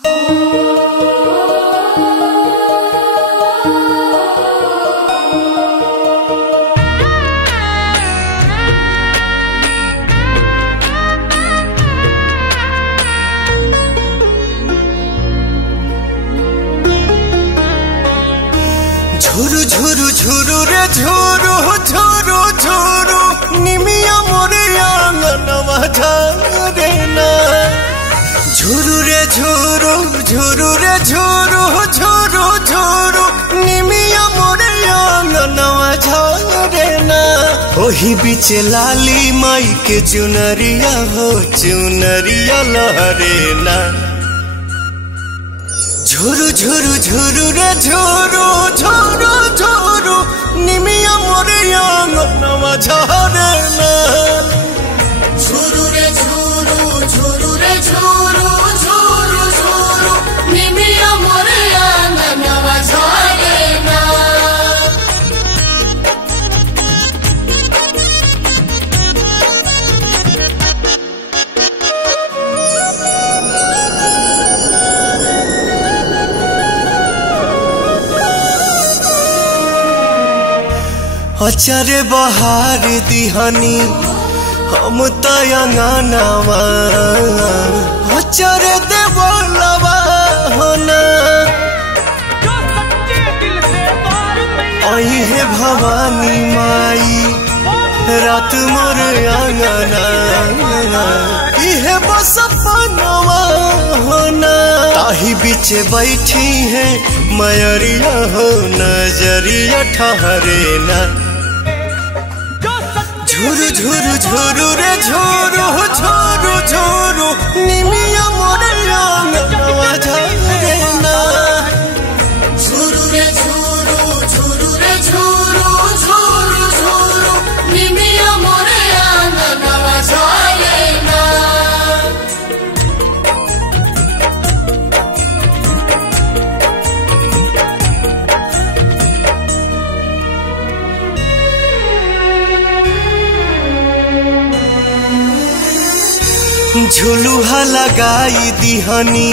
झुरु झुरु झुरु रे झुरु झुरु झुरु निमिया मोरे आंगनवा झारे ना। झुरु रे झुरु झुरु रे झुरु झुरु झुरु निमिया मोरे आंगनवा झारे ना। ओही बीच लाली माई के चुनरिया हो चुनरिया लहरे ना। झुरु झुरु झुरु रे झुरु झुरु झुरु निमिया मोरे आंगनवा झारे ना। झुरु रे झुरु झुरु रे झुरु झुरु झुरु निमिया मोरे आंगनवा झारे ना। अचारे बहार दिहानी हम तयंगनवा अचारे देवलवा होना। आई है भवानी माई रात मोर आंगना इहे बस पनवा होना। ताही बीच बैठी है मयरिया हो नजरिया ठहरे ना। झुरु झुरु झुरु रे झुरु झुरु झुरु निमिया मोरे आंगनवा झारे ना। झुरु रे झुरु झुरु रे झुरु झुरु झुरु निमिया मोरे आंगनवा झारे ना। झुलुहा लगाई दिहनी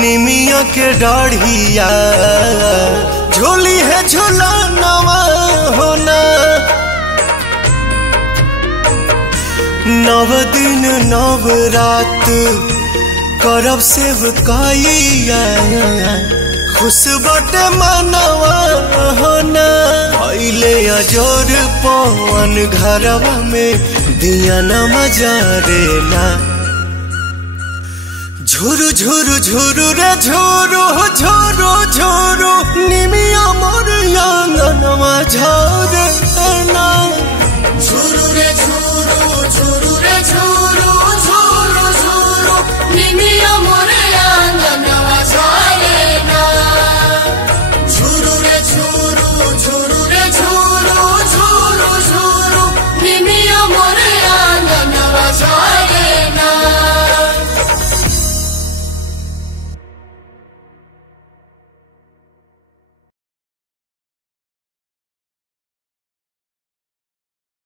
निमिया के डाढ़िया झोली है झुलनवा होना। नव दिन नव रात करब सेवकाइया खुश बटे मनवा होना। भइले अजोर पवन घरवा में दिया न मजारे ना। झुरु झुरु झुरु रे झुरु झुरु झुरु निमिया मोर आंगनवा